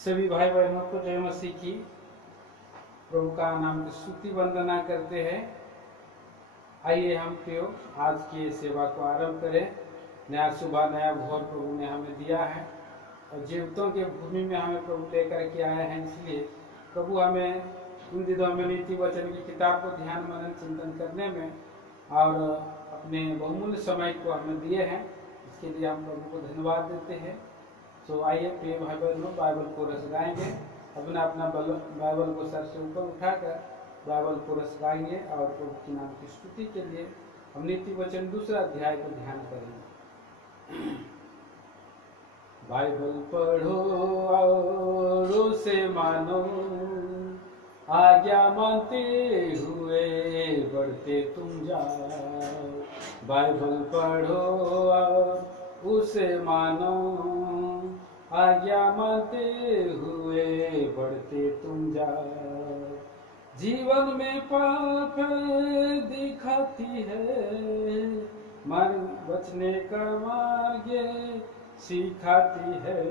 सभी भाई बहनों को जय मसीह की प्रभु का नाम की स्तुति वंदना करते हैं। आइए हम प्रियो आज की सेवा को आरंभ करें। नया सुबह नया भोर प्रभु ने हमें दिया है और जीवितों के भूमि में हमें प्रभु लेकर के आए हैं। इसलिए प्रभु हमें इन दिनों में नीति वचन की किताब को ध्यान मनन चिंतन करने में और अपने बहुमूल्य समय को हमें दिए हैं। इसके लिए हम प्रभु को धन्यवाद देते हैं। तो आइए प्रिय भाई बहनों बाइबल कोरस गाएंगे। अपना अपना बाइबल को सर से ऊपर उठाकर बाइबल कोरस गाएंगे और प्रभु के नाम की स्तुति के लिए हम नीति वचन दूसरा अध्याय को ध्यान करेंगे। बाइबल पढ़ो और उसे मानो, आज्ञा मानते हुए बढ़ते तुम जाओ। बाइबल पढ़ो और उसे मानो, आज्ञा मानते हुए बढ़ते तुम जाओ। जीवन में पाप दिखाती है, मन बचने का मार्ग सिखाती है।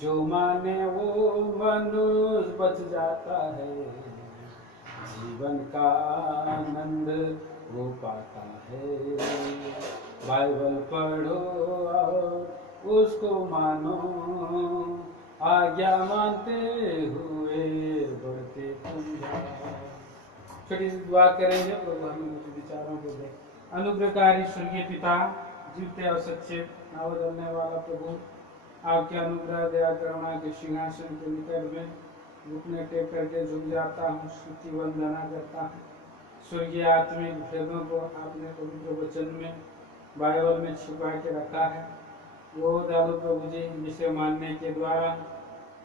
जो माने वो मनुष्य बच जाता है, जीवन का आनंद वो पाता है। बाइबल पढ़ो और उसको मानो, आज्ञा मानते हुए बढ़ते तुम जाओ। छोटी सी दुआ करेंगे। प्रभु हमें कुछ विचारों को दे। अनुग्रहकारी स्वर्गीय पिता, जीवते और सच्चे नाव धरने वाला प्रभु, आपके अनुग्रह दया करुणा के सिंहासन के निकट में घुटने टेक करके झुक जाता हूँ, स्तुति वंदना करता हूँ। स्वर्गीय आत्मिक भेदों को आपने पवित्र वचन में बाइबल में छुपा के रखा है। वो दादू प्रभु जी, जिसे मानने के द्वारा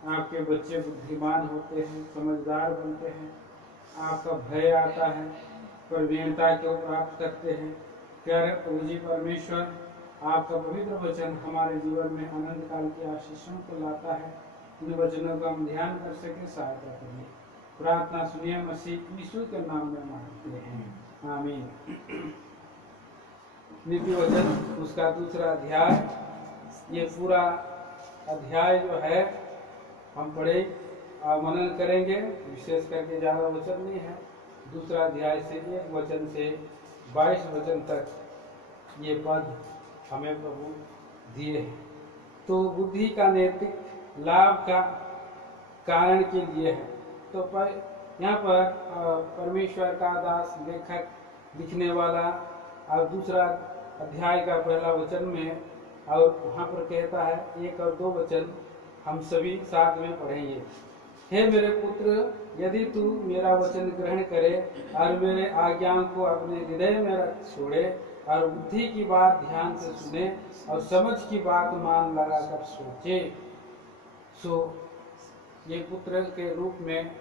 आपके बच्चे बुद्धिमान होते हैं, समझदार बनते हैं, आपका भय आता है, प्रवीणता को प्राप्त करते हैं। क्या प्रभु जी परमेश्वर, आपका पवित्र वचन हमारे जीवन में अनंत काल की आशीषों को लाता है। इन वचनों का हम ध्यान कर सके, सहायता करिए। प्रार्थना सुनिए मसीह यीशु के नाम में मांगते हैं, आमीन। नीति वचन उसका दूसरा अध्याय, ये पूरा अध्याय जो है हम पढ़े और मनन करेंगे। विशेष करके ज़्यादा वचन नहीं है। दूसरा अध्याय से 1 वचन से 22 वचन तक ये पद हमें प्रभु दिए हैं। तो बुद्धि का नैतिक लाभ का कारण के लिए है। तो यहाँ पर परमेश्वर का दास लेखक लिखने वाला और दूसरा अध्याय का पहला वचन में और वहाँ पर कहता है 1 और 2 वचन हम सभी साथ में पढ़ेंगे। हे मेरे पुत्र, यदि तू मेरा वचन ग्रहण करे और मेरे आज्ञाओं को अपने हृदय में रख छोड़े और बुद्धि की बात ध्यान से सुने और समझ की बात मान लगा कर सोचे। सो ये पुत्र के रूप में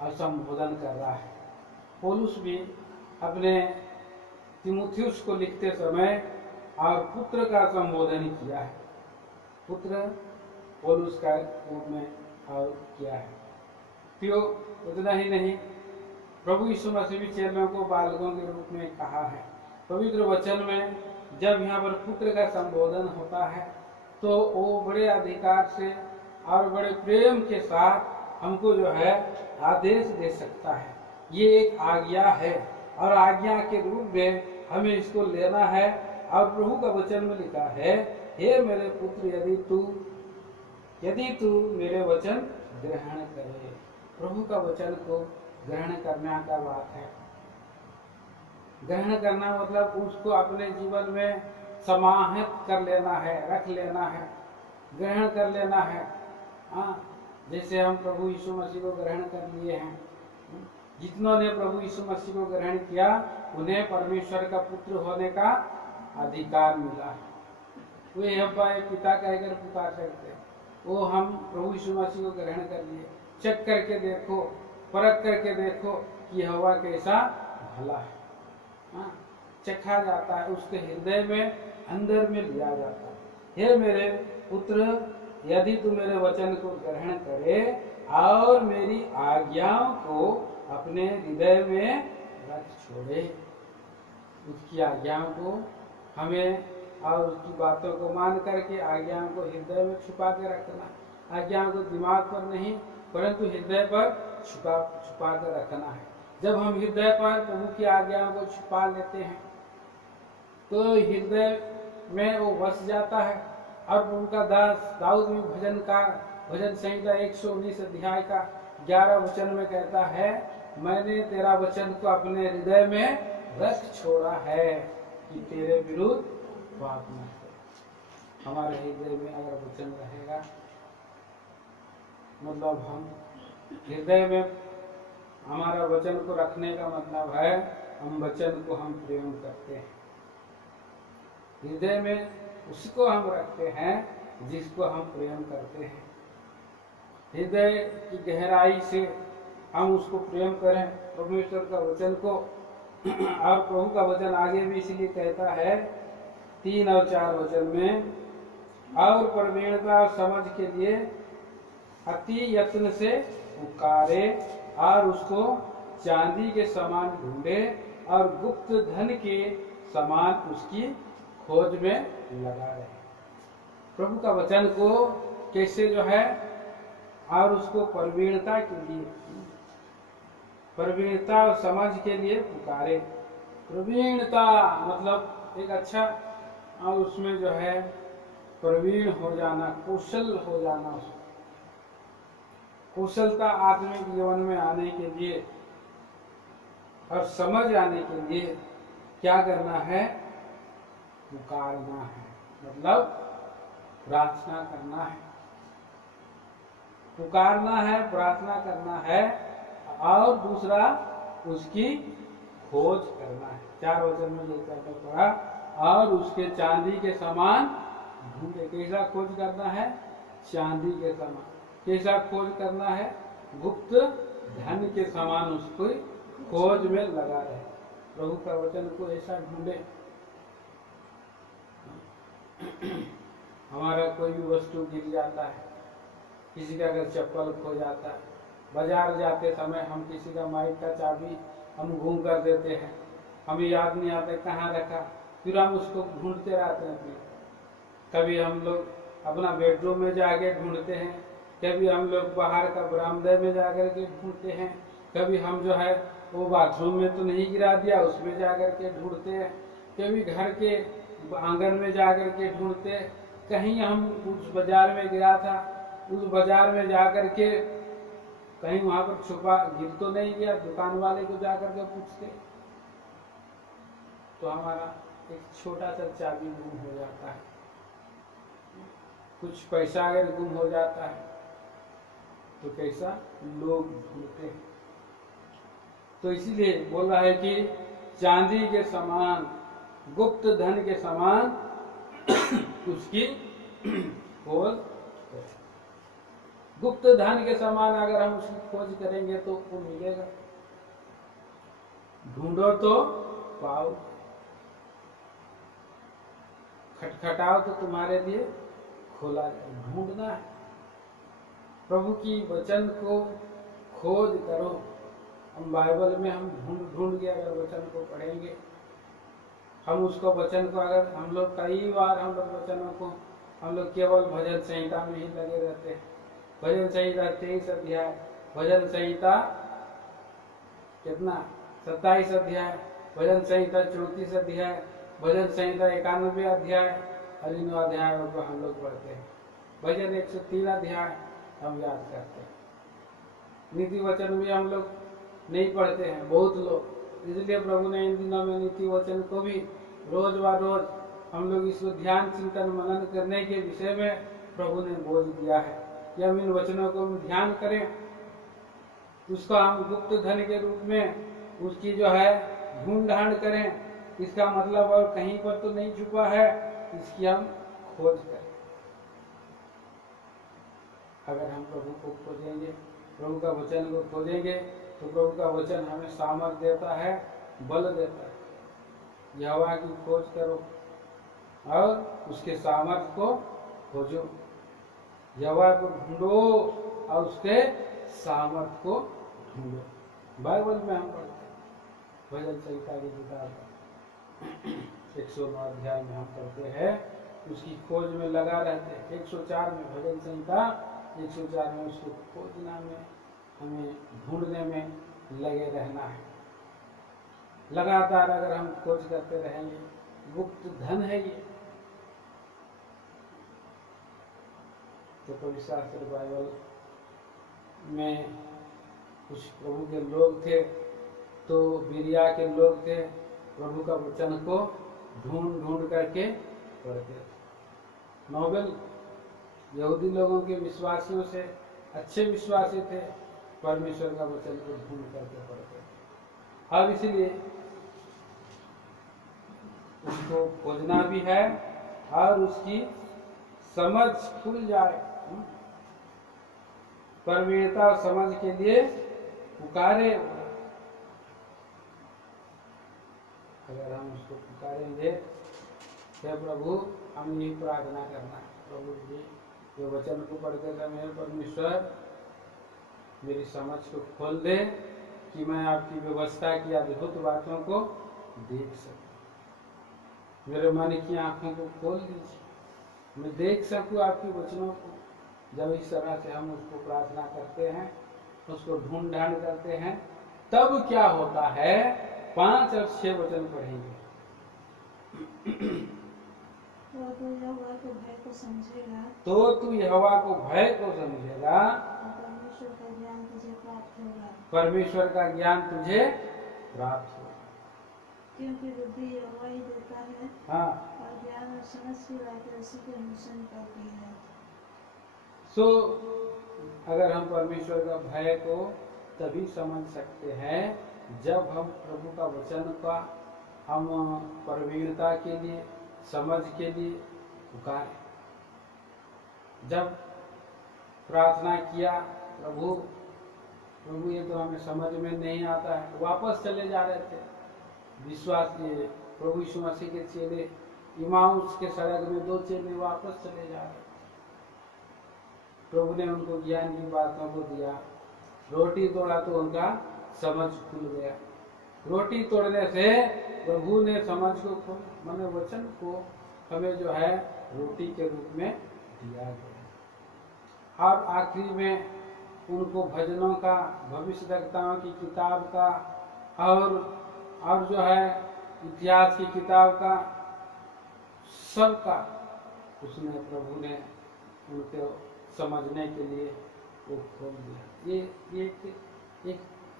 संबोधन कर रहा है। पौलुस भी अपने तीमुथियुस को लिखते समय और पुत्र का संबोधन किया है। पुत्र पौलुस का रूप में और किया है। क्यों? उतना ही नहीं, प्रभु यीशु मसीह भी चेलों को बालकों के रूप में कहा है। पवित्र वचन में जब यहाँ पर पुत्र का संबोधन होता है तो वो बड़े अधिकार से और बड़े प्रेम के साथ हमको जो है आदेश दे सकता है। ये एक आज्ञा है और आज्ञा के रूप में हमें इसको लेना है। और प्रभु का वचन में लिखा है, हे मेरे पुत्र, यदि तू मेरे वचन ग्रहण करे। प्रभु का वचन को ग्रहण करने का बात है। ग्रहण करना मतलब उसको अपने जीवन में समाहित कर लेना है, रख लेना है, ग्रहण कर लेना है। जैसे हम प्रभु यीशु मसीह को ग्रहण कर लिए हैं। जितनों ने प्रभु यीशु मसीह को ग्रहण किया उन्हें परमेश्वर का पुत्र होने का अधिकार मिला है। वे यहोवा पिता कहकर पुकार सकते हैं। वो हम प्रभु यीशु मसीह को ग्रहण कर लिए। चेक करके देखो, परख करके देखो कि यहोवा कैसा भला है। चखा जाता है, उसके हृदय में अंदर में लिया जाता है। हे मेरे पुत्र, यदि तू मेरे वचन को ग्रहण करे और मेरी आज्ञाओं को अपने हृदय में रख छोड़े। उसकी आज्ञाओं को हमें और उसकी बातों को मान करके आज्ञाओं को हृदय में छुपा के रखना। आज्ञाओं को दिमाग पर नहीं परंतु हृदय पर छुपा छुपा कर रखना है। जब हम हृदय पर प्रभु की आज्ञाओं को छुपा लेते हैं तो हृदय में वो बस जाता है। और प्रभु का दास दाऊद भी भजन संहिता 119 अध्याय का 11 वचन में कहता है, मैंने तेरा वचन को अपने हृदय में रख छोड़ा है कि तेरे विरुद्ध पाप न हो। हमारे हृदय में अगर वचन रहेगा मतलब हम हृदय में हमारा वचन को रखने का मतलब है हम वचन को हम प्रेम करते हैं। हृदय में उसको हम रखते हैं जिसको हम प्रेम करते हैं। हृदय की गहराई से हम उसको प्रेम करें परमेश्वर का वचन को। और प्रभु का वचन आगे भी इसलिए कहता है 3 और 4 वचन में, और प्रवीणता और समझ के लिए अति यत्न से पुकारे और उसको चांदी के समान ढूंढे और गुप्त धन के समान उसकी खोज में लगा रहे। प्रभु का वचन को कैसे जो है और उसको प्रवीणता के लिए प्रवीणता और समझ के लिए पुकारे। प्रवीणता मतलब एक अच्छा और उसमें जो है प्रवीण हो जाना, कुशल हो जाना। कुशलता आत्मिक जीवन में आने के लिए और समझ आने के लिए क्या करना है? पुकारना है, मतलब प्रार्थना करना है। पुकारना है, प्रार्थना करना है और दूसरा उसकी खोज करना है। 4 वचन में ये कहकर पढ़ा, और उसके चांदी के समान ढूंढे। कैसा खोज करना है? चांदी के समान। कैसा खोज करना है? गुप्त धन के समान उसको खोज में लगा रहे। प्रभु का वचन को ऐसा ढूंढे। हमारा कोई भी वस्तु गिर जाता है, किसी का अगर चप्पल खो जाता है, बाजार जाते समय हम किसी का माइक का चाबी हम गुम कर देते हैं, हमें याद नहीं आता कहाँ रखा, फिर हम उसको ढूंढते रहते हैं। कभी हम लोग अपना बेडरूम में जाके ढूंढते हैं, कभी हम लोग बाहर का बरामदे में जाकर के ढूंढते हैं, कभी हम जो है वो बाथरूम में तो नहीं गिरा दिया उसमें जाकर के ढूंढते हैं, कभी घर के आंगन में जाकर के ढूंढते, कहीं हम उस बाजार में गिरा था उस बाजार में जाकर के कहीं वहां पर छुपा गिर तो नहीं गया, दुकान वाले को जाकर के पूछते तो हमारा एक छोटा सा चाबी गुम हो जाता है, कुछ पैसा अगर गुम हो जाता है तो कैसा लोग ढूंढते हैं। तो इसीलिए बोल रहा है कि चांदी के समान, गुप्त धन के समान उसकी खोज। गुप्त धन के समान अगर हम उसकी खोज करेंगे तो वो मिलेगा। ढूंढो तो पाओ, खटखटाओ तो तुम्हारे लिए खोला जाए। ढूंढना है, प्रभु की वचन को खोज करो। हम बाइबल में हम ढूंढ के अगर वचन को पढ़ेंगे, हम उसको वचन को अगर हम लोग कई बार हम लोग वचनों को हम लोग केवल भजन संहिता में ही लगे रहते हैं। भजन संहिता 23 अध्याय, भजन संहिता कितना 27 अध्याय, भजन संहिता 34 अध्याय, भजन संहिता 91 अध्याय और इन अध्यायों को हम लोग पढ़ते हैं। भजन 103 अध्याय हम याद करते हैं। नीति वचन भी हम लोग नहीं पढ़ते हैं बहुत लोग, इसलिए प्रभु ने इन दिनों में नीति वचन को भी रोज व रोज हम लोग इसको ध्यान चिंतन मनन करने के विषय में प्रभु ने बोल दिया है कि हम इन वचनों को ध्यान करें, उसको हम गुप्त धन के रूप में उसकी जो है ढूंढ करें। इसका मतलब और कहीं पर तो नहीं छुपा है, इसकी हम खोज करें। अगर हम प्रभु को खोजेंगे, प्रभु का वचन को खोजेंगे तो प्रभु का वचन हमें सामर्थ देता है, बल देता है। यहोवा की खोज करो और उसके सामर्थ को खोजो। यहोवा को ढूंढो और उसके सामर्थ को ढूंढो। बाइबल में हम पढ़ते हैं, भजन संहिता की किताब 109 अध्याय में हम पढ़ते हैं, उसकी खोज में लगा रहते हैं। 104 में भजन संहिता 104 में उसको खोजना में, हमें ढूंढने में लगे रहना है। लगातार अगर हम खोज करते रहेंगे, गुप्त धन है ये। तो पवित्र शास्त्र बाइबल में कुछ प्रभु के लोग थे, तो बिरिया के लोग थे, प्रभु का वचन को ढूंढ ढूंढ करके पढ़ते थे। नोबेल यहूदी लोगों के विश्वासियों से अच्छे विश्वासी थे, परमेश्वर का वचन को ढूंढ करके पढ़ते थे। अब इसलिए उसको खोजना भी है और उसकी समझ खुल जाए। परमेयता और समझ के लिए पुकारे। अगर हम उसको पुकारेंगे, हे प्रभु, हम यही प्रार्थना करना है, प्रभु जी ये वचन को पढ़ते समय परमेश्वर मेरी समझ को खोल दे कि मैं आपकी व्यवस्था की अद्भुत बातों को देख सकूं। मेरे मन की आंखों को खोल दीजिए, मैं देख सकूं आपके वचनों को। जब इस तरह से हम उसको प्रार्थना करते हैं, उसको ढूंढ ढांड करते हैं, तब क्या होता है? 5 और 6 वचन पढ़ेंगे। तो तू यहोवा के भय को समझेगा, तो तू यहोवा को भय को समझेगा, परमेश्वर का ज्ञान तुझे प्राप्त होगा। परमेश्वर का ज्ञान तुझे प्राप्त होगा। क्योंकि बुद्धि यहोवा ही देता है, हाँ, और ज्ञान और समझ की बातें उसी के मुँह से निकलती है। सो अगर हम परमेश्वर का भय को तभी समझ सकते हैं जब हम प्रभु का वचन का हम प्रवीणता के लिए, समझ के लिए पुकारें। जब प्रार्थना किया, प्रभु प्रभु ये तो हमें समझ में नहीं आता है, वापस चले जा रहे थे विश्वास किए, प्रभु यीशु मसीह के चेले इमाउस के सड़क में 2 चेले वापस चले जा रहे। प्रभु ने उनको ज्ञान की बातों को दिया, रोटी तोड़ा तो उनका समझ खुल गया। रोटी तोड़ने से प्रभु ने समझ को खोल, माने वचन को हमें जो है रोटी के रूप में दिया गया। और आखिरी में उनको भजनों का, भविष्यवक्ताओं की किताब का और जो है इतिहास की किताब का, सबका उसने प्रभु ने उनको समझने के लिए वो खोल दिया।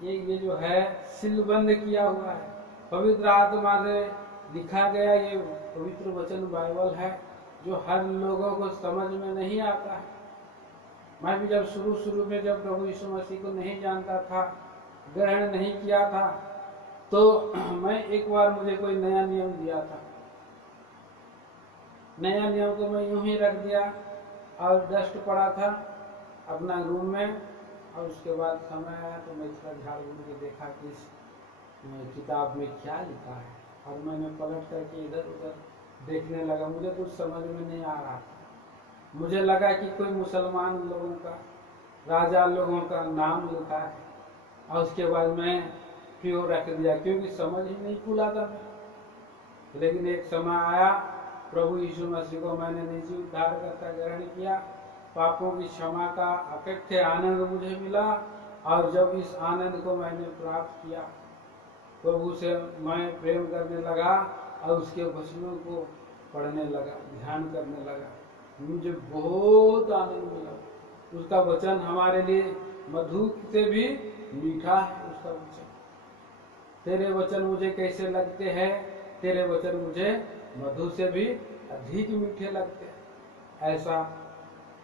ये जो है सीलबंद किया हुआ है, पवित्र आत्मा से लिखा गया ये पवित्र वचन बाइबल है, जो हर लोगों को समझ में नहीं आता है। मैं भी जब शुरू में जब प्रभु यीशु मसीह को नहीं जानता था, ग्रहण नहीं किया था, तो मैं एक बार मुझे कोई नया नियम दिया था, नया नियम को मैं यूं ही रख दिया और डस्ट पड़ा था अपना रूम में, और उसके बाद समय आया तो मैं इसका झाड़ घूम के देखा कि इस किताब में क्या लिखा है, और मैंने पलट करके इधर उधर देखने लगा। मुझे कुछ समझ में नहीं आ रहा था। मुझे लगा कि कोई मुसलमान लोगों का, राजा लोगों का नाम लिखा है, और उसके बाद मैं फिर रख दिया, क्योंकि समझ ही नहीं खुला था। लेकिन एक समय आया, प्रभु यीशु मसीह को मैंने निजी उद्धारकर्ता ग्रहण किया, पापों की क्षमा का अकथ्य आनंद मुझे मिला, और जब इस आनंद को मैंने प्राप्त किया, प्रभु से मैं प्रेम करने लगा और उसके वचनों को पढ़ने लगा, ध्यान करने लगा, मुझे बहुत आनंद मिला। उसका वचन हमारे लिए मधु से भी मीठा है। उसका वचन, तेरे वचन मुझे कैसे लगते हैं? तेरे वचन मुझे मधु से भी अधिक मीठे लगते हैं, ऐसा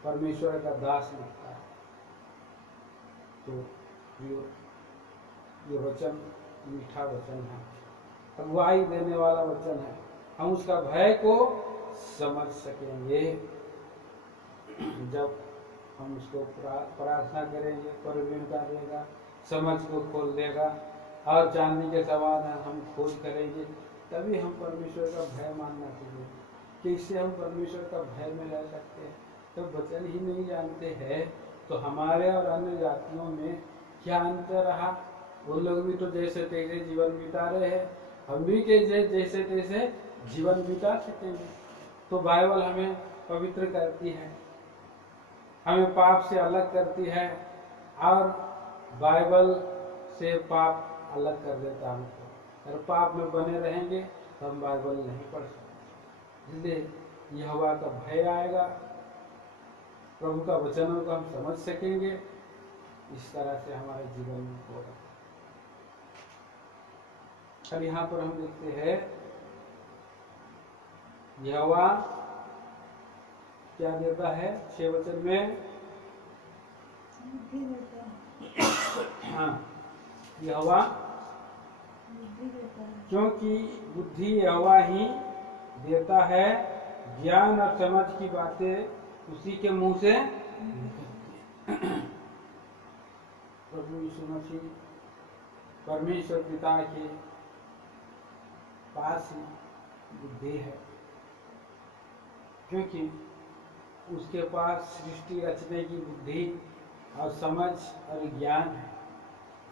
परमेश्वर का दास लिखता है। तो ये वचन मीठा वचन है, अगुवाई देने वाला वचन है। हम उसका भय को समझ सकेंगे जब हम उसको प्रार्थना करेंगे, प्रवीणता देगा, समझ को खोल देगा, और जानने के समाधान हम खोज करेंगे, तभी हम परमेश्वर का भय मानना चाहिए। कैसे हम परमेश्वर का भय में रह सकते हैं? तो वचन ही नहीं जानते हैं तो हमारे और अन्य जातियों में क्या अंतर रहा? वो लोग भी तो जैसे तैसे जीवन बिता रहे हैं, हम भी जैसे तैसे जीवन बिता सकेंगे। तो बाइबल हमें पवित्र करती है, हमें पाप से अलग करती है और बाइबल से पाप अलग कर देता है हमको। अगर पाप में बने रहेंगे तो हम बाइबल नहीं पढ़ सकते। इसलिए यहोवा का भय आएगा, प्रभु का वचनों को हम समझ सकेंगे। इस तरह से हमारे जीवन में होगा। अब यहाँ पर हम देखते हैं यहोवा क्या देता है 6 वचन में। बुद्धि देता है। हाँ, यहोवा बुद्धि देता है। क्योंकि बुद्धि यहोवा ही देता है, ज्ञान और समझ की बातें उसी के मुंह से प्रभु यीशु मसीह परमेश्वर पिता के पास ही बुद्धि है, क्योंकि उसके पास सृष्टि रचने की बुद्धि और समझ और ज्ञान है।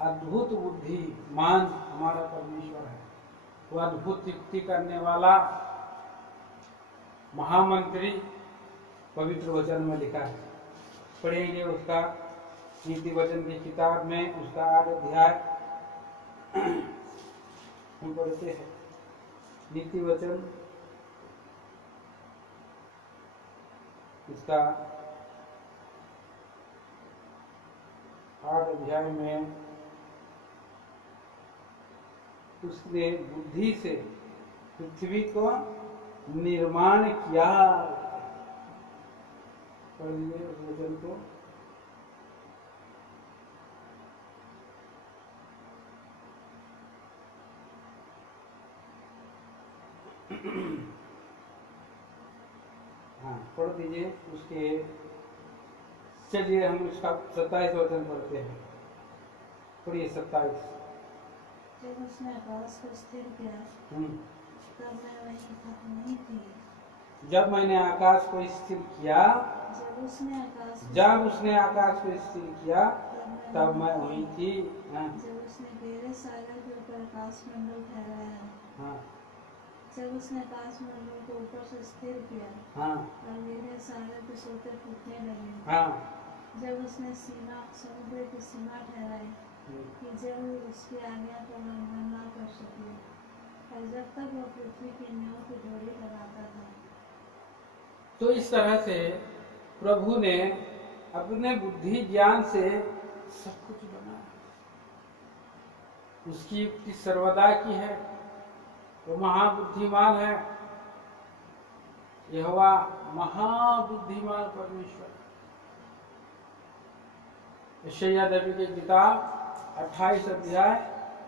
अद्भुत बुद्धिमान हमारा परमेश्वर है। वो अद्भुत युक्ति करने वाला महामंत्री पवित्र वचन में लिखा है। पढ़ेंगे उसका नीति वचन की किताब में उसका 8 अध्याय हम पढ़ते हैं। नीति वचन इसका 8 अध्याय में उसने बुद्धि से पृथ्वी को निर्माण किया। पढ़ लीजिए उस वचन को। हाँ, पढ़ दीजिए उसके। चलिए हम उसका 27 वचन पढ़ते हैं। पढ़िए 27। जब उसने आकाश को स्थिर किया तब मैं वहीं नहीं थी। जब मैंने आकाश को स्थिर किया, जब उसने आकाश को स्थिर किया तब मैं वहीं थी। हाँ, जब उसने गहरे सागर के ऊपर आकाश मंडल ठहराया, हाँ, जब उसने आकाश मंडल को ऊपर से स्थिर किया हाँ, और गहरे सागर के सोते फूटने लगे, हाँ, जब उसने समुद्र की सीमा ठहराई कि जब उसकी आज्ञा का उल्लंघन न कर सके, और जब तक वह पृथ्वी की नींव की जोड़ी लगाता था। तो इस तरह से प्रभु ने अपने बुद्धि ज्ञान से सब कुछ बनाया। उसकी युक्ति सर्वदा की है। वो महाबुद्धिमान है। यहोवा महाबुद्धिमान परमेश्वर। यशायाह नबी की किताब 28 अध्याय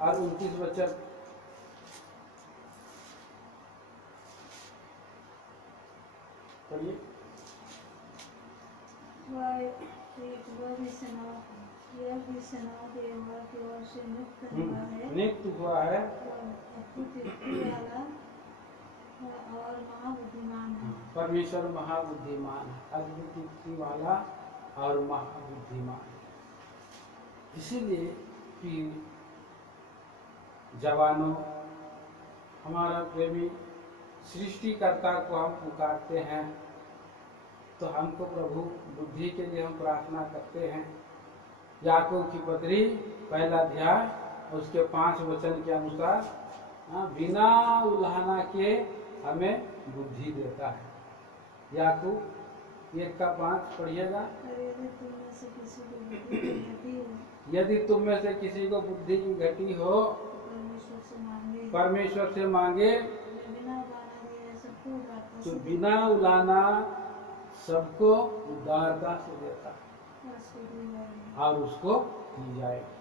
और 29 वचन। पढ़िए। यह भी सेनाओं के यहोवा की ओर से नियुक्त हुआ है अद्भुत युक्ति वाला और महाबुद्धिमान है। परमेश्वर महाबुद्धिमान है, अद्भुत युक्ति वाला और महाबुद्धिमान है। इसीलिए कि जवानों, हमारा प्रेमी सृष्टिकर्ता को हम पुकारते हैं, तो हमको प्रभु बुद्धि के लिए हम प्रार्थना करते हैं। याकूब की पत्री 1 अध्याय उसके 5 वचन के अनुसार बिना उल्हाना के हमें बुद्धि देता है। याकूब 1:5 पढ़िएगा। यदि तुम में से किसी को बुद्धि की घटी हो परमेश्वर से मांगे, तो बिना उलाना सबको उदारता से देता और उसको दी जाएगी।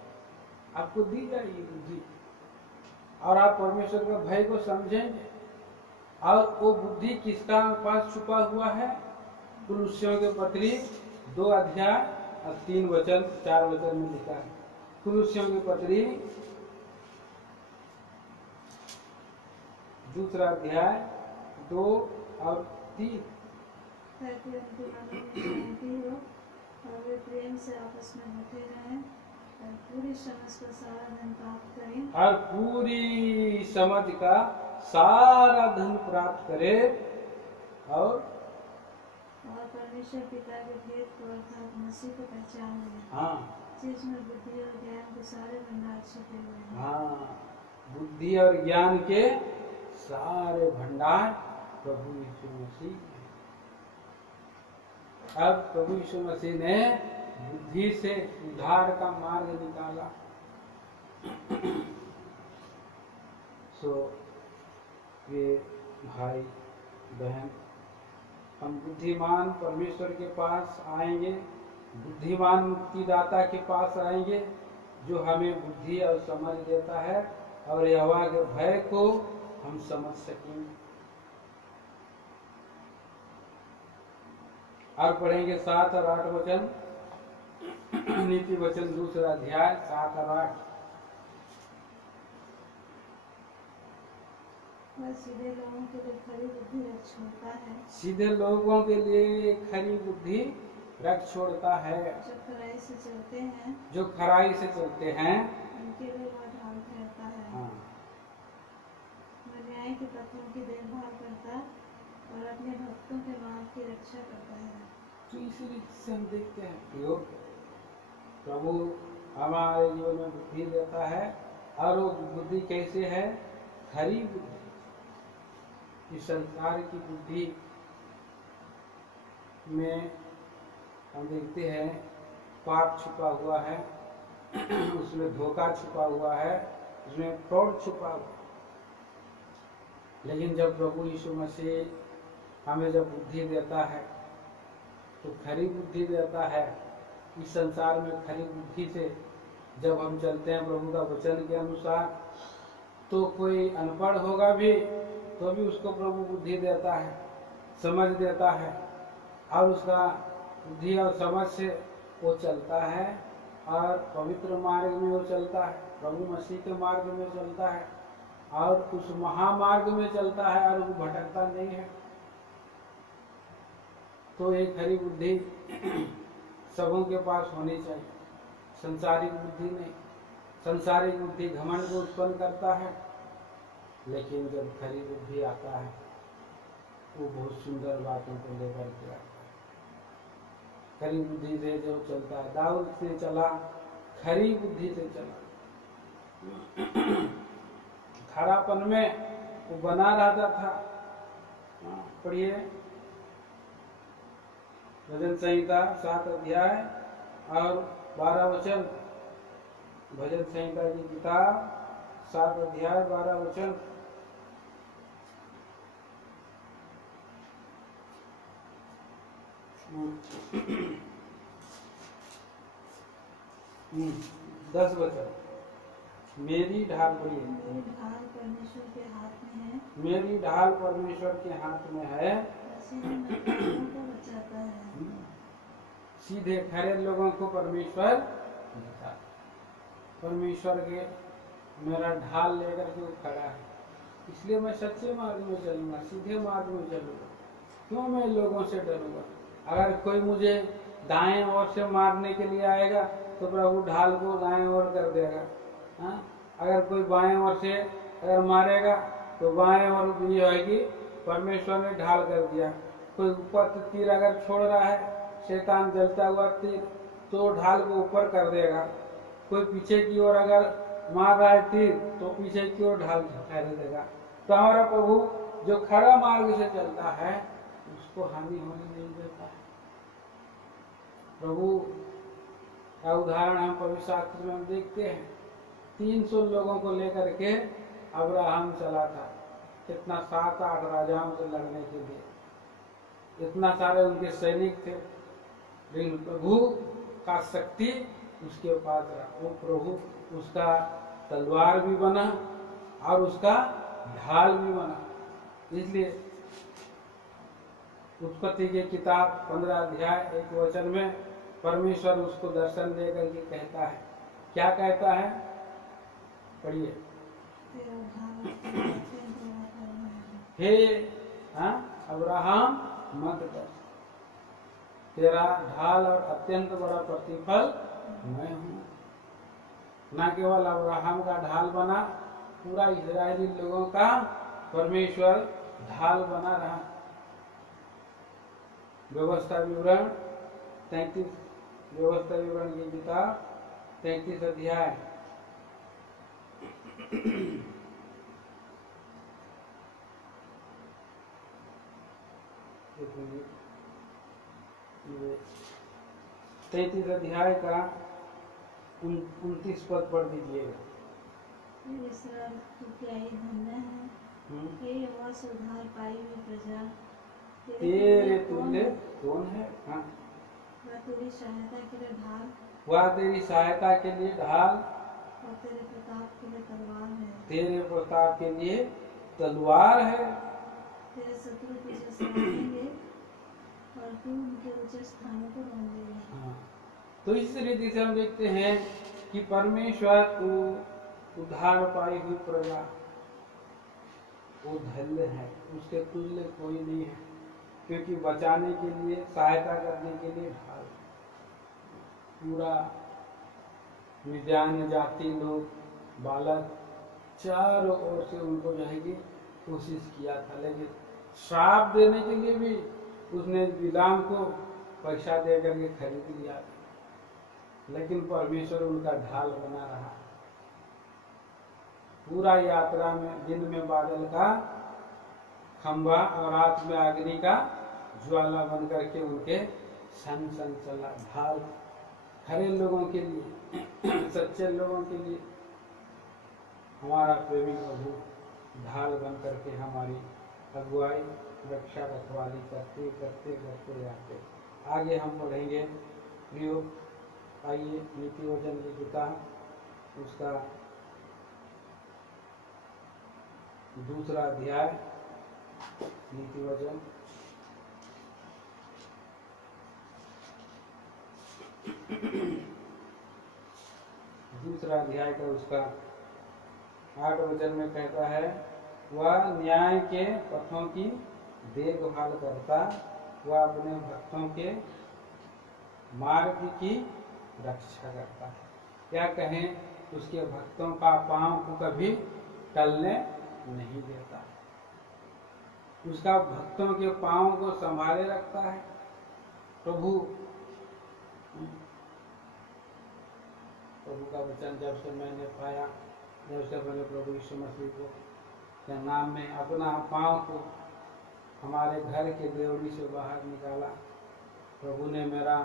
आपको दी जाएगी बुद्धि, और आप परमेश्वर का भय को समझेंगे। और वो बुद्धि किसका पास छुपा हुआ है? कुलुस्सियों के पत्री 2 अध्याय और 3 वचन 4 वचन में लिखा है। कुलुस्सियों की पत्री 2 अध्याय 2 और 3। और वे प्रेम से आपस में बटे रहें और पूरी समझ का सारा धन प्राप्त करें। और पूरी समझ का सारा धन प्राप्त करे और परमेश्वर पिता के भेद को अर्थात मसीह को पहचान लिया, हाँ जिसमें बुद्धि और ज्ञान के सारे भंडार छिपे हुए हैं। हाँ, बुद्धि और ज्ञान के सारे भंडार प्रभु यीशु मसीह हैं। अब प्रभु यीशु मसीह ने बुद्धि से उद्धार का मार्ग निकाला। सो ये भाई बहन, हम बुद्धिमान परमेश्वर के पास आएंगे, बुद्धिमान मुक्तिदाता के पास आएंगे, जो हमें बुद्धि और समझ देता है और यहोवा के भय को हम समझ सकेंगे। और पढ़ेंगे 7 और 8 वचन, नीति वचन 2 अध्याय 7 और 8। वह सीधे लोगों के लिए खरी बुद्धि रख छोड़ता है, सीधे लोगों के लिए खरी बुद्धि रख छोड़ता है। जो खराई से चलते हैं, जो खराई से चलते हैं, उनके लिए वह ढाल ठहरता है। हाँ, वह न्याय के पत्रों की देखभाल करता और अपने भक्तों के मार्ग की रक्षा करता है। तो इसी रीति से हम देखते हैं कि प्रभु हमारे जीवन में बुद्धि देता है, और वो बुद्धि कैसे है? खरी बुद्धि। इस संसार की बुद्धि में हम देखते हैं पाप छुपा हुआ है, उसमें धोखा छुपा हुआ है, उसमें फ्रॉड छुपा हुआ है। लेकिन जब प्रभु यीशु मसीह हमें जब बुद्धि देता है तो खरी बुद्धि देता है। इस संसार में खरी बुद्धि से जब हम चलते हैं प्रभु का वचन के अनुसार, तो कोई अनपढ़ होगा भी तो भी उसको प्रभु बुद्धि देता है, समझ देता है, और उसका बुद्धि और समझ से वो चलता है और पवित्र मार्ग में वो चलता है, प्रभु मसीह के मार्ग में चलता है और उस महामार्ग में चलता है और वो भटकता नहीं है। तो एक खरी बुद्धि सबों के पास होनी चाहिए, संसारिक बुद्धि नहीं। संसारिक बुद्धि घमंड को उत्पन्न करता है, लेकिन जब खरी बुद्धि आता है वो बहुत सुंदर बातों को लेकर के आता है। खरी बुद्धि से जो चलता है, दाऊद से चला, खरी बुद्धि से चला, खरापन में वो बना रहता था। पढ़िए भजन संहिता 7 अध्याय और 12 वचन। भजन संहिता की किताब 7 अध्याय 12 वचन। दस वचन। मेरी ढाल, पढ़िए, मेरी ढाल परमेश्वर के हाथ में है, मेरी ढाल परमेश्वर के हाथ में है, सीधे लोगों को बचाता है। सीधे खरे लोगों को परमेश्वर बचाता। परमेश्वर के मेरा ढाल लेकर के वो खड़ा है, इसलिए मैं सच्चे मार्ग में चलूंगा, सीधे मार्ग में चलूंगा। क्यों मैं लोगों से डरूंगा? अगर कोई मुझे दाएं ओर से मारने के लिए आएगा तो प्रभु ढाल को दाएं ओर कर देगा। हाँ? अगर कोई बाएं ओर से अगर मारेगा तो बाएं ओर भी होगी, परमेश्वर ने ढाल कर दिया। कोई ऊपर से तीर अगर छोड़ रहा है, शैतान जलता हुआ तीर, तो ढाल को ऊपर कर देगा। कोई पीछे की ओर अगर मार रहा है तीर, तो पीछे की ओर ढाल ठहर देगा। तो हमारा प्रभु जो खरा मार्ग से चलता है उसको हानि होने नहीं देता है। प्रभु का उदाहरण हम पवित्र शास्त्र में देखते हैं। 300 लोगों को लेकर के अब्राहम चला था, कितना 7-8 राजाओं से लड़ने के लिए, इतना सारे उनके सैनिक थे, लेकिन प्रभु का शक्ति उसके पास रहा। वो प्रभु उसका तलवार भी बना और उसका ढाल भी बना। इसलिए उत्पत्ति की किताब 15 अध्याय 1 वचन में परमेश्वर उसको दर्शन देकर के कहता है, क्या कहता है? पढ़िए। हे अब्राहम मत डर, तेरा ढाल और अत्यंत बड़ा प्रतिफल मैं हूँ। न केवल अब्राहम का ढाल बना, पूरा इजरायली लोगों का परमेश्वर ढाल बना रहा। व्यवस्था विवरण 33 व्यवस्था विवरण की किताब 33 अध्याय। एक मिनट, 33 अध्याय का 29 पद पढ़ दीजिएगा। इसराइल तू क्या ही धन्य है, हे यहोवा से उद्धार पाई हुई प्रजा, तेरे तुल्य कौन है? हाँ, वह तेरी सहायता के लिए ढाल वह तेरी सहायता के लिए ढाल और तेरे प्रताप के लिए तलवार है। तेरे प्रताप के लिए तलवार है। तेरे शत्रु तुझे सराहेंगे और तू उनके ऊंचे स्थानों को रोंदेगा। हाँ, तो इस रीति से हम देखते हैं कि परमेश्वर को उद्धार पाई हुई प्रजा वो धन्य है, उसके तुल्य कोई नहीं है, क्योंकि बचाने के लिए सहायता करने के लिए ढाल पूरा मिद्यान जाति लोग बालक चारों ओर से उनको जो है कि कोशिश किया था, लेकिन श्राप देने के लिए भी उसने बिलाम को पैसा दे करके खरीद लिया था, लेकिन परमेश्वर उनका ढाल बना रहा। पूरा यात्रा में दिन में बादल का खंभा और रात में अग्नि का ज्वाला बन करके उनके संग संग चला। ढाल खरे लोगों के लिए, सच्चे लोगों के लिए हमारा प्रेमी प्रभु ढाल बन करके हमारी अगुवाई रक्षा रखवाली करते करते करते जाते। आगे हम पढ़ेंगे प्रयोग। आइए नीति वचन की किताब उसका 2 अध्याय नीति वचन दूसरा अध्याय का उसका 8 वचन में कहता है, वह न्याय के पथों की देखभाल करता, वह अपने भक्तों के मार्ग की रक्षा करता है। क्या कहें, उसके भक्तों का पांव को कभी टलने नहीं देता, उसका भक्तों के पांव को संभाले रखता है। प्रभु का वचन जब से मैंने पाया, जब से मैंने प्रभु यीशु मसीह को के नाम में अपना पांव को हमारे घर के देवड़ी से बाहर निकाला, प्रभु ने मेरा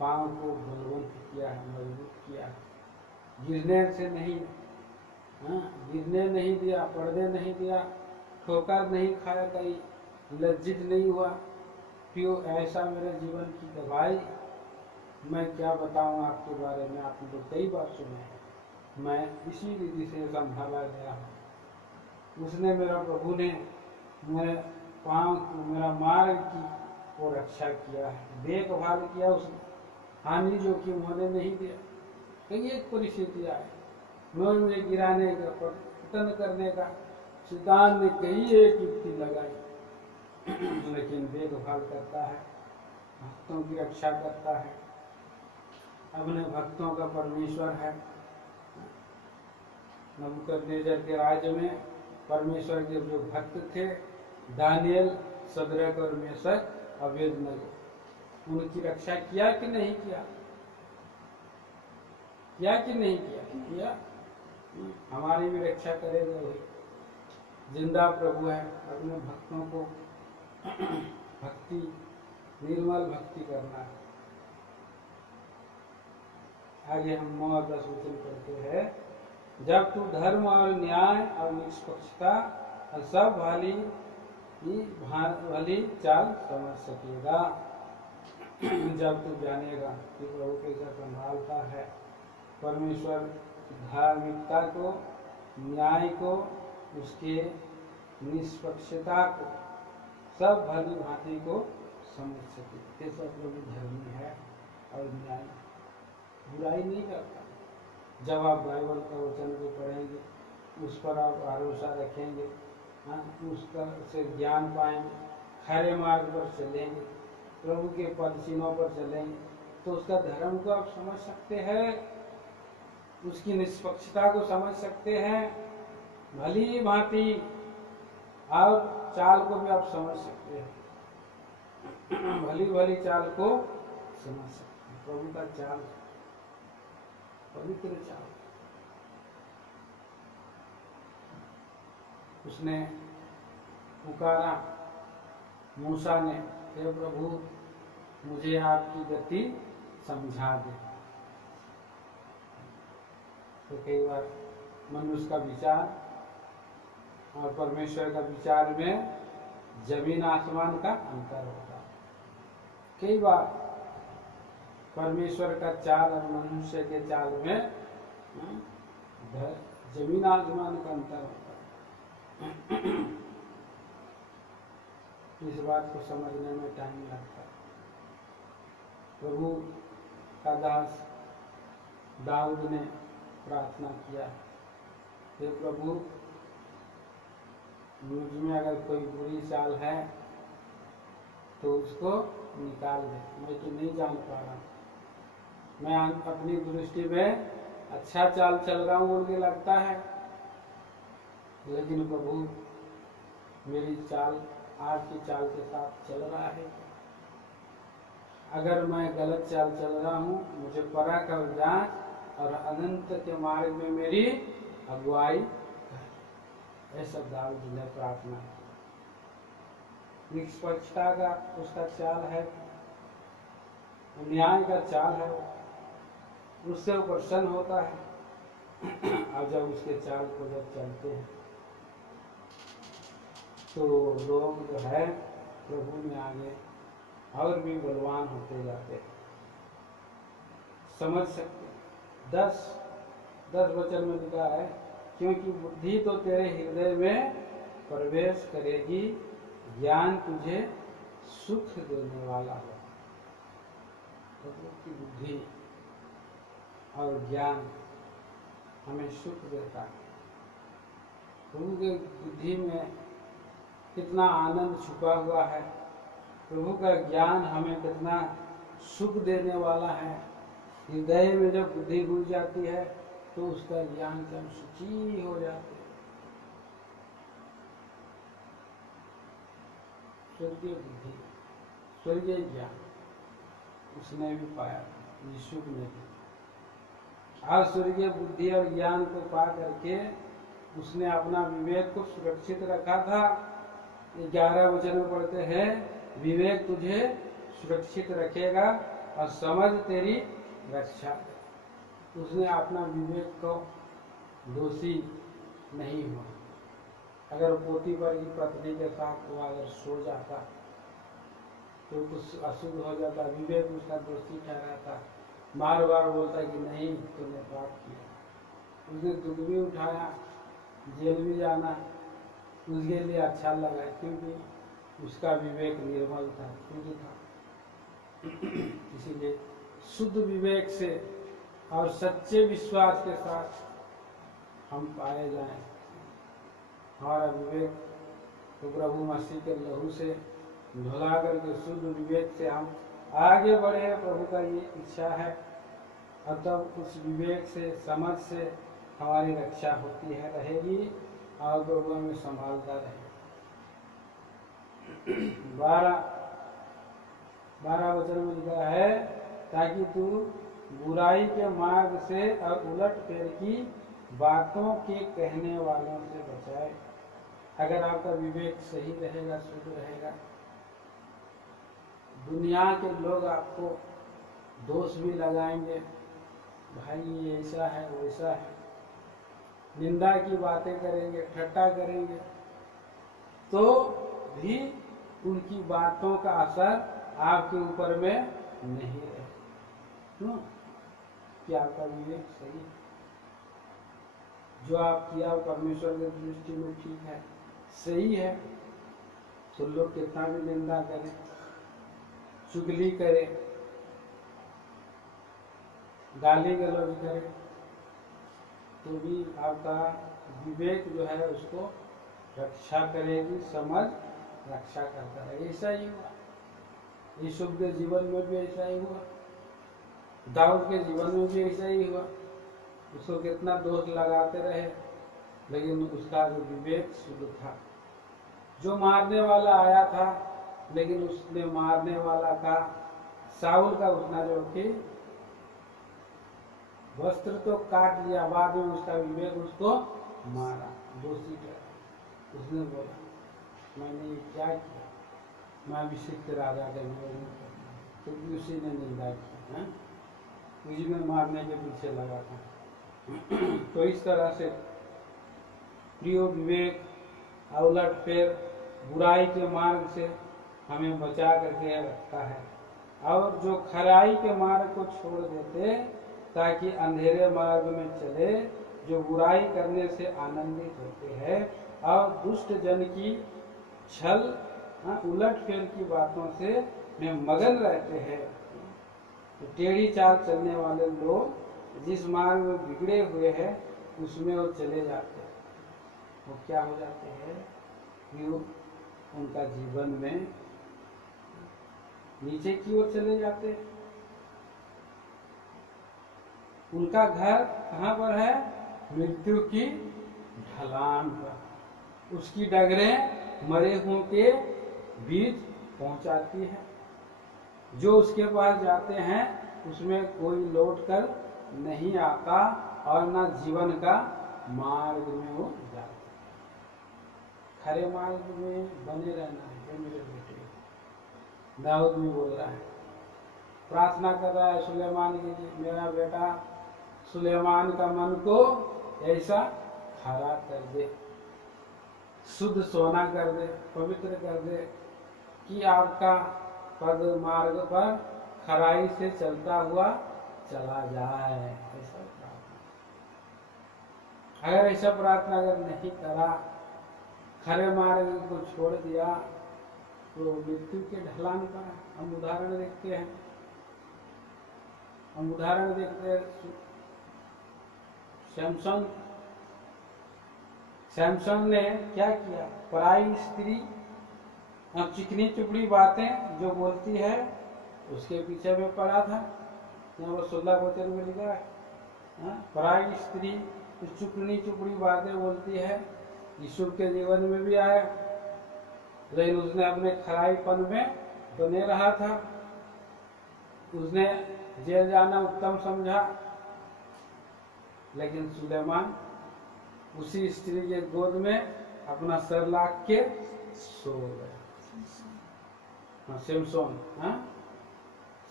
पांव को बलवंत किया है, मजबूत किया है। गिरने से नहीं, गिरने नहीं दिया, पड़ने नहीं दिया, ठोकर नहीं खाया, कहीं लज्जित नहीं हुआ। क्यों ऐसा मेरे जीवन की गवाही मैं क्या बताऊं आपके बारे में, आप लोग कई बार सुने हैं। मैं इसी रीति से संभाला गया हूँ। उसने मेरा प्रभु ने मेरे पांव को, मेरा मार्ग की वो रक्षा किया है, देखभाल किया, उसने हानि जोखिम होने नहीं दिया। कई एक परिस्थिति आए, मुझे गिराने का, पतन करने का शैतान ने कई एक युक्ति लगाई, लेकिन देखभाल करता है, भक्तों की रक्षा करता है, अपने भक्तों का परमेश्वर है। नबूकदनेस्सर के राज्य में परमेश्वर के जो भक्त थे, दानियल, शद्रक और मेशक, अबेदनगो, उनकी रक्षा किया कि नहीं किया? किया कि नहीं किया? किया। हमारी भी रक्षा करेगा वही। जिंदा प्रभु है, अपने भक्तों को भक्ति, निर्मल भक्ति करना है। आगे हम 9 और 10 वचन पढ़ते हैं। जब तू धर्म और न्याय और निष्पक्षता और सब भली चाल समझ सकेगा, जब तू जानेगा कि प्रभु कैसा संभालता है, परमेश्वर धार्मिकता को, न्याय को, उसके निष्पक्षता को, सब भली भांति को समझ सके। ये सब प्रभु धर्मी है और न्याय, बुराई नहीं करता। जब आप बाइबल का वचन को पढ़ेंगे, उस पर आप भरोसा रखेंगे, उसका से ज्ञान पाएंगे, खरे मार्ग पर चलेंगे, प्रभु के पद चिन्हों पर चलेंगे, तो उसका धर्म को आप समझ सकते हैं, उसकी निष्पक्षता को समझ सकते हैं, भली भांति और चाल को भी आप समझ सकते हैं। भली भली चाल को समझ सकते हैं। प्रभु का चाल पवित्र चाल। उसने पुकारा मूसा ने, हे प्रभु मुझे आपकी गति समझा दे। तो कई बार मनुष्य का विचार और परमेश्वर का विचार में जमीन आसमान का अंतर होता है। कई बार परमेश्वर का चाल और मनुष्य के चाल में जमीन आसमान का अंतर होता है। इस बात को समझने में टाइम लगता है। प्रभु का दास दाऊद ने प्रार्थना किया, हे प्रभु मुझ में अगर कोई बुरी चाल है तो उसको निकाल दे, मैं तो नहीं जान पा रहा, मैं अपनी दृष्टि में अच्छा चाल चल रहा हूँ मुझे लगता है, लेकिन प्रभु मेरी चाल आपकी चाल के साथ चल रहा है। अगर मैं गलत चाल चल रहा हूँ मुझे परख और जांच और अनंत के मार्ग में मेरी अगुवाई। ऐसा दाऊद ने प्रार्थना की। निष्पक्षता का उसका चाल है, न्याय का चाल है, उससे वो प्रसन्न होता है। और जब उसके चाल को जब चलते हैं तो लोग जो है प्रभु में आगे और भी बलवान होते जाते हैं। समझ सकते 10 वचन में लिखा है, क्योंकि बुद्धि तो तेरे हृदय में प्रवेश करेगी, ज्ञान तुझे सुख देने वाला है। प्रभु की बुद्धि और ज्ञान हमें सुख देता है। प्रभु की बुद्धि में कितना आनंद छुपा हुआ है, प्रभु का ज्ञान हमें कितना सुख देने वाला है। हृदय में जब बुद्धि घुस जाती है तो उसका ज्ञान से हम सुखी हो जाते हैं। स्वर्गीय बुद्धि, स्वर्गीय ज्ञान उसने भी पाया, यीशु ने भी। आज स्वर्गीय बुद्धि और ज्ञान को पा करके उसने अपना विवेक को सुरक्षित रखा था। 11 वचन में पढ़ते हैं, विवेक तुझे सुरक्षित रखेगा और समझ तेरी रक्षा। उसने अपना विवेक को दोषी नहीं हुआ। अगर पोती पर की पत्नी के साथ वो अगर सो जाता तो कुछ अशुद्ध हो जाता, विवेक उसका दोषी ठहराता, बार बार बोलता कि नहीं तूने पाप किया। उसने दुख भी उठाया, जेल भी जाना उसके लिए अच्छा लगा, क्योंकि उसका विवेक निर्मल था, शुद्ध था। इसीलिए शुद्ध विवेक से और सच्चे विश्वास के साथ हम पाए जाएं। हमारा विवेक तो प्रभु मसीह के लहू से धुला करके शुद्ध विवेक से हम आगे बढ़े, प्रभु का ये इच्छा है। और तब उस विवेक से, समझ से हमारी रक्षा होती है, रहेगी और प्रभु हमें संभालता रहे। 12 वचन में लिखा है, ताकि तू बुराई के मार्ग से और उलट फेर की बातों के कहने वालों से बचाए। अगर आपका विवेक सही रहेगा, शुद्ध रहेगा, दुनिया के लोग आपको दोष भी लगाएंगे, भाई ये ऐसा है वैसा है, निंदा की बातें करेंगे, ठट्टा करेंगे, तो भी उनकी बातों का असर आपके ऊपर में नहीं रहे। क्यों? कि आपका विवेक सही है, जो आप किया परमेश्वर की दृष्टि में ठीक है, सही है। तो लोग कितना भी निंदा करें, चुगली करे, गाली गलौज करे, तो भी आपका विवेक जो है उसको रक्षा करेगी, समझ रक्षा करता है। ऐसा ही हुआ यीशु के जीवन में भी, ऐसा ही हुआ दाऊद के जीवन में भी, ऐसा ही हुआ। उसको कितना दोष लगाते रहे, लेकिन उसका जो विवेक शुद्ध था। जो मारने वाला आया था लेकिन उसने मारने वाला का साउल का घुसना जो कि वस्त्र तो काट लिया, बाद में उसका विवेक उसको मारा, दोषी ठहरा। उसने बोला मैंने ये क्या किया, मैं अभिषिक्त राजा का विरोध नहीं करता, क्योंकि उसी ने निंदा की है, मुझे में मारने के पीछे लगा था। तो इस तरह से प्रियो विवेक उलट फेर बुराई के मार्ग से हमें बचा करके रखता है, और जो खराई के मार्ग को छोड़ देते ताकि अंधेरे मार्ग में चले, जो बुराई करने से आनंदित होते हैं और दुष्ट जन की छल उलट फेर की बातों से में मगन रहते हैं। तो टेढ़ी चाल चलने वाले लोग जिस मार्ग में बिगड़े हुए हैं उसमें वो चले जाते हैं, वो क्या हो जाते हैं कि उनका जीवन में नीचे की ओर चले जाते हैं। उनका घर कहाँ पर है? मृत्यु की ढलान पर, उसकी डगरें मरे हुओं के बीच पहुंचाती है। जो उसके पास जाते हैं उसमें कोई लौट कर नहीं आता और ना जीवन का मार्ग में वो जाते। खरे मार्ग में बने रहना है मेरे बेटे। दाऊद भी बोल रहा है, प्रार्थना कर रहा है सुलेमान के लिए, मेरा बेटा सुलेमान का मन को ऐसा खरा कर दे, शुद्ध सोना कर दे, पवित्र कर दे कि आपका पद मार्ग पर खराई से चलता हुआ चला जाए। ऐसा प्रार्थना, अगर ऐसा प्रार्थना अगर नहीं करा, खरे मार्ग को छोड़ दिया, तो मृत्यु के ढलान पर हम उदाहरण देखते हैं। हम उदाहरण देखते हैं सैमसन ने क्या किया, पराई स्त्री अब चिकनी चुपड़ी बातें जो बोलती है उसके पीछे में पड़ा था। यहाँ वो 16 वचन में लिखा है, पराई स्त्री चिकनी चुपड़ी बातें बोलती है। यीशु के जीवन में भी आया, लेकिन उसने अपने खराईपन में बने रहा था। उसने जेल जाना उत्तम समझा, लेकिन सुलेमान उसी स्त्री के गोद में अपना सर लाख के सो गया।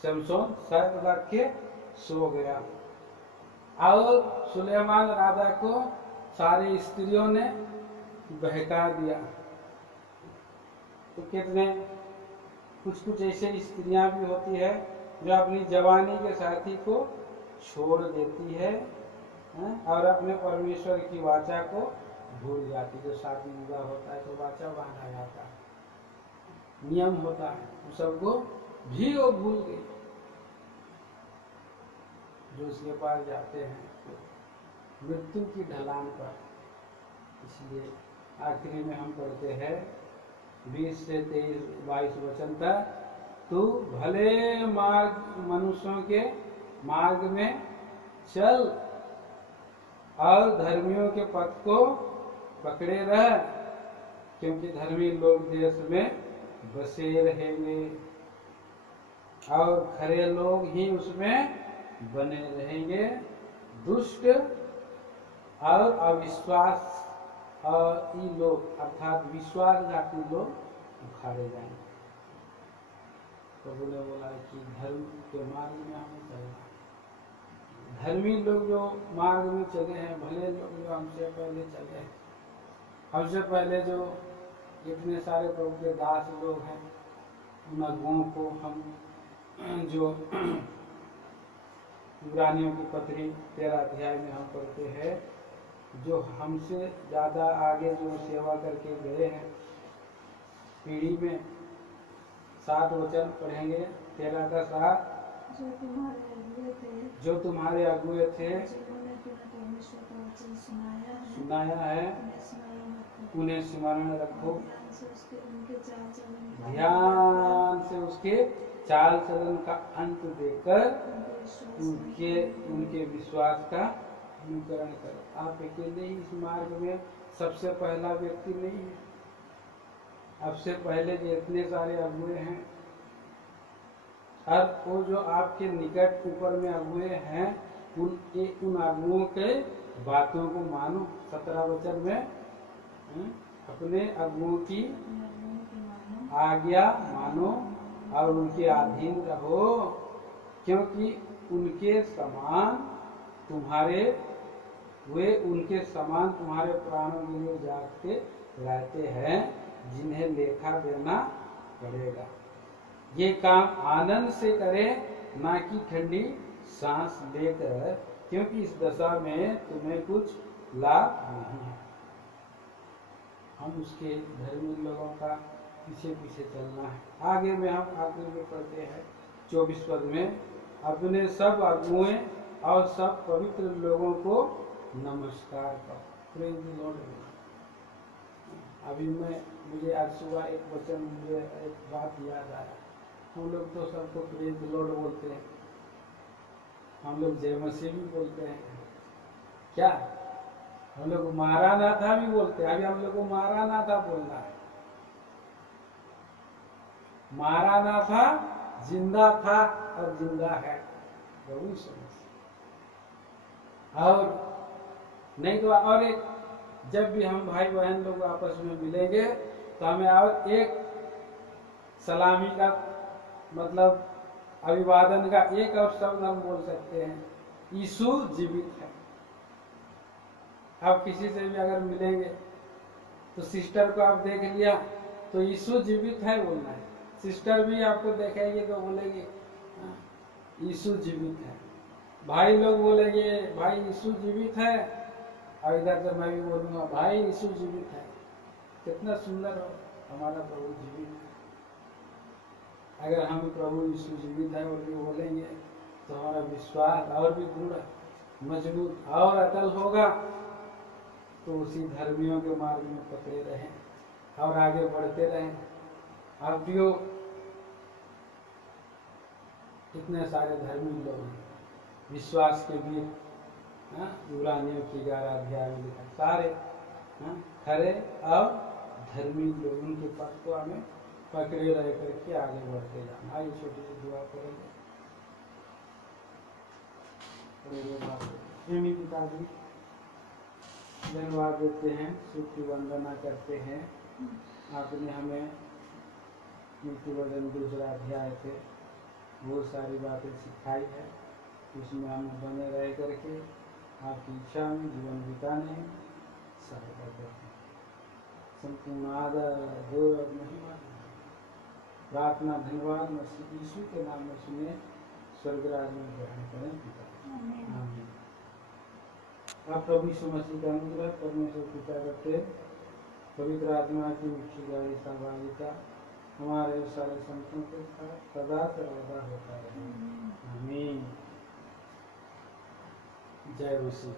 सिमसोन सर लाख के सो गया। और सुलेमान राजा को सारी स्त्रियों ने बहका दिया। तो कितने कुछ ऐसे स्त्रियां भी होती है जो अपनी जवानी के साथी को छोड़ देती है और अपने परमेश्वर की वाचा को भूल जाती। जो शादी विवाह होता है तो वाचा बांधा जाता है, नियम होता है, उन सबको भी वो भूल गई। जो उसके पास जाते हैं तो मृत्यु की ढलान पर। इसलिए आखिरी में हम पढ़ते हैं 20 से 23-22 वचन तक, तू भले मार्ग मनुष्यों के मार्ग में चल और धर्मियों के पथ को पकड़े रह, क्योंकि धर्मी लोग देश में बसे रहेंगे और खरे लोग ही उसमें बने रहेंगे। दुष्ट और अविश्वास और ये लोग अर्थात विश्वासघाती लोग उखाड़े जाएंगे। प्रभु ने बोला कि धर्म के मार्ग में हमें चलना। धर्मी लोग जो मार्ग में चले हैं, भले लोग जो हमसे पहले चले हैं, हमसे पहले जो इतने सारे प्रभु के दास लोग हैं, उन अगुओं को हम जो इब्रानियों की पत्री 13 अध्याय में हम पढ़ते हैं, जो हमसे ज़्यादा आगे जो सेवा करके गए हैं पीढ़ी में, 7 वचन पढ़ेंगे 13 का 7। जो तुम्हारे अगुए थे सुनाया है, उन्हें स्मरण रखो, ध्यान से उसके चाल चलन का अंत देकर उनके विश्वास का अनुकरण करो। आप अकेले ही इस मार्ग में सबसे पहला व्यक्ति नहीं है। अब से पहले के इतने सारे अगुए हैं, और वो जो आपके निकट ऊपर में अगुए हैं उन अगुओं के बातों को मानो। 17 वचन में अपने अगुओं की आज्ञा मानो और उनके अधीन रहो, क्योंकि उनके समान तुम्हारे प्राणों के लिए जागते रहते हैं, जिन्हें लेखा देना पड़ेगा। ये काम आनंद से करें, ना कि ठंडी सांस लेकर, क्योंकि इस दशा में तुम्हें कुछ लाभ नहीं है। हम उसके धर्मी लोगों का पीछे पीछे चलना है। आगे में हम आगे में पढ़ते हैं 24 पद में, अपने सब अगुओं और सब पवित्र लोगों को नमस्कार करो। Praise the Lord. अभी मुझे आज सुबह एक बात याद आया। हम लोग तो सबको प्रेज द लॉर्ड बोलते हैं, हम लोग जय मसीह भी बोलते हैं, क्या हम लोग मारानाथा भी बोलते हैं। अभी हम लोग को मारानाथा बोलना है। मारानाथा जिंदा था और जिंदा है, प्रभु समझ। और नहीं तो और एक, जब भी हम भाई बहन लोग आपस में मिलेंगे तो हमें और एक सलामी का मतलब अभिवादन का एक और शब्द हम बोल सकते हैं, यीशु जीवित है। आप किसी से भी अगर मिलेंगे तो सिस्टर को आप देख लिया तो यीशु जीवित है बोलना है। सिस्टर भी आपको देखेंगे तो बोलेंगे यीशु जीवित है। भाई लोग बोलेंगे भाई यीशु जीवित है, और इधर से मैं भी बोलूँगा भाई यीशु जीवित है। कितना सुंदर हो, हमारा प्रभु जीवित है। अगर हम प्रभु यीशु जीवित है और भी बोलेंगे तो हमारा विश्वास और भी दृढ़ मजबूत और अटल होगा। तो उसी धर्मियों के मार्ग में पकड़े रहें और आगे बढ़ते रहें। अब जो कितने सारे धर्मी लोग हैं, विश्वास के वीर, इब्रानियों की 11 अध्याय में लिखा, सारे खरे और धर्मी लोग, उनके पथ को हमें पकड़े रह करके आगे बढ़ते जाना। आइए छोटी सी दुआ करेंगे। पिताजी धन्यवाद देते हैं, सुख की वंदना करते हैं। आपने हमें नीति वचन 2 अध्याय से बहुत सारी बातें सिखाई है, उसमें हम बने रह करके आपकी इच्छा में जीवन बिताने में सहायता करते हैं। संपूर्ण आदर गौरव महिमा प्रार्थना धन्यवाद मसीह यीशु के नाम में सुने, स्वर्गराज में ग्रहण करें पिता। आमीन। आप प्रभु यीशु मसीह का अनुग्रह, परमेश्वर पिता का प्रेम, पवित्र आत्मा की मुख्य गहरी सहभागिता हमारे सारे संतों के साथ सदा सर्वदा होता रहे। आमीन। जय मसीह।